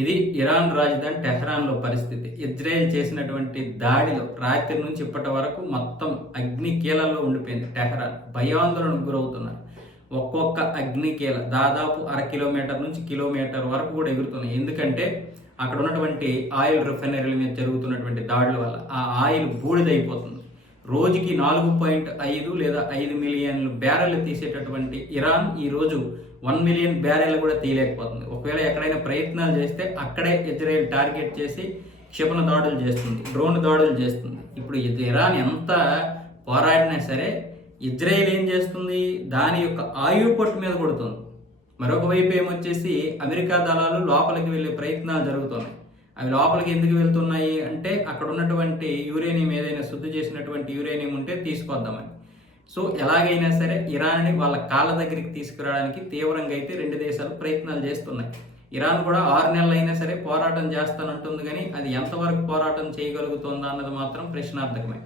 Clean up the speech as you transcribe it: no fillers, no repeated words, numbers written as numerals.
ఇది ఇరాన్ రాజధాని టెహ్రాన్లో పరిస్థితి. ఇజ్రాయెల్ చేసినటువంటి దాడిలో రాత్రి నుంచి ఇప్పటి వరకు మొత్తం అగ్నికీలల్లో ఉండిపోయింది టెహ్రాన్. భయాందోళనకు గురవుతున్నారు. ఒక్కొక్క అగ్నికీల దాదాపు 1/2 కిలోమీటర్ నుంచి కిలోమీటర్ వరకు కూడా ఎగురుతున్నాయి. ఎందుకంటే అక్కడ ఉన్నటువంటి ఆయిల్ రిఫైనరీల మీద జరుగుతున్నటువంటి దాడుల వల్ల ఆ ఆయిల్ బూడిదైపోతుంది. రోజుకి 4.5 లేదా 5 మిలియన్లు బ్యారెల్ తీసేటటువంటి ఇరాన్ ఈరోజు 1 మిలియన్ బ్యారెల్ కూడా తీయలేకపోతుంది. ఒకవేళ ఎక్కడైనా ప్రయత్నాలు చేస్తే అక్కడే ఇజ్రాయెల్ టార్గెట్ చేసి క్షిపణ దాడులు చేస్తుంది, డ్రోన్ దాడులు చేస్తుంది. ఇప్పుడు ఇరాన్ ఎంత పోరాడినా సరే ఇజ్రాయెల్ ఏం చేస్తుంది, దాని యొక్క ఆయువు పట్టు మీద కొడుతుంది. మరొక వైపు ఏమొచ్చేసి అమెరికా దళాలు లోపలికి వెళ్ళే ప్రయత్నాలు జరుగుతున్నాయి. అవి లోపలికి ఎందుకు వెళ్తున్నాయి అంటే అక్కడ ఉన్నటువంటి యురేనియం ఏదైనా శుద్ధి చేసినటువంటి యురేనియం ఉంటే తీసుకొద్దామని. సో ఎలాగైనా సరే ఇరాన్ని వాళ్ళ కాళ్ళ దగ్గరికి తీసుకురావడానికి తీవ్రంగా అయితే రెండు దేశాలు ప్రయత్నాలు చేస్తున్నాయి. ఇరాన్ కూడా 6 నెలలు అయినా సరే పోరాటం చేస్తానంటుంది, కానీ అది ఎంతవరకు పోరాటం చేయగలుగుతుందా అన్నది మాత్రం ప్రశ్నార్థకమే.